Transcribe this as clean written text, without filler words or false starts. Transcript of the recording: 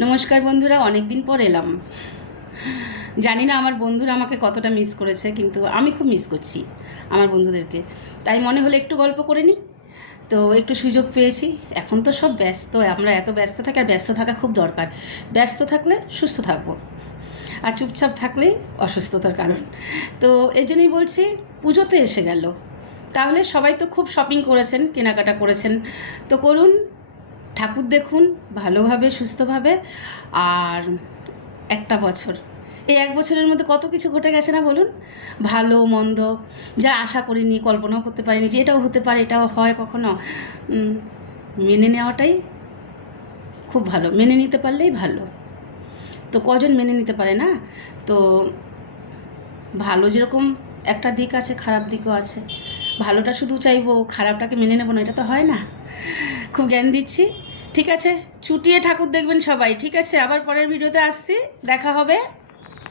নমস্কার বন্ধুরা, অনেক দিন পর এলাম। জানি না আমার বন্ধুরা আমাকে কতটা মিস করেছে, কিন্তু আমি খুব মিস করছি আমার বন্ধুদেরকে। তাই মনে হলো একটু গল্প করে নিই। তো একটু সুযোগ পেয়েছি। এখন তো সব ব্যস্ত, আমরা এত ব্যস্ত থাকি, আর ব্যস্ত থাকা খুব দরকার। ব্যস্ত থাকলে সুস্থ থাকবো, আর চুপচাপ থাকলেই অসুস্থতার কারণ। তো এই জন্যই বলছি, পুজোতে এসে গেল, তাহলে সবাই তো খুব শপিং করেছেন, কেনাকাটা করেছেন। তো করুন, ঠাকুর দেখুন ভালোভাবে, সুস্থভাবে। আর একটা বছর, এই এক বছরের মধ্যে কত কিছু ঘটে গেছে না বলুন? ভালো মন্দ, যা আশা করিনি, কল্পনাও করতে পারিনি যে এটাও হতে পারে, এটাও হয় কখনো। মেনে নেওয়াটাই খুব ভালো, মেনে নিতে পারলেই ভালো। তো কজন মেনে নিতে পারে না? তো ভালো যেরকম একটা দিক আছে, খারাপ দিকও আছে। ভালোটা শুধু চাইবো, খারাপটাকে মেনে নেবো না, এটা তো হয় না। খুব জ্ঞান দিচ্ছি। ঠিক আছে, চুটিয়ে ঠাকুর দেখবেন সবাই। ঠিক আছে, আবার পরের ভিডিওতে আসছি, দেখা হবে।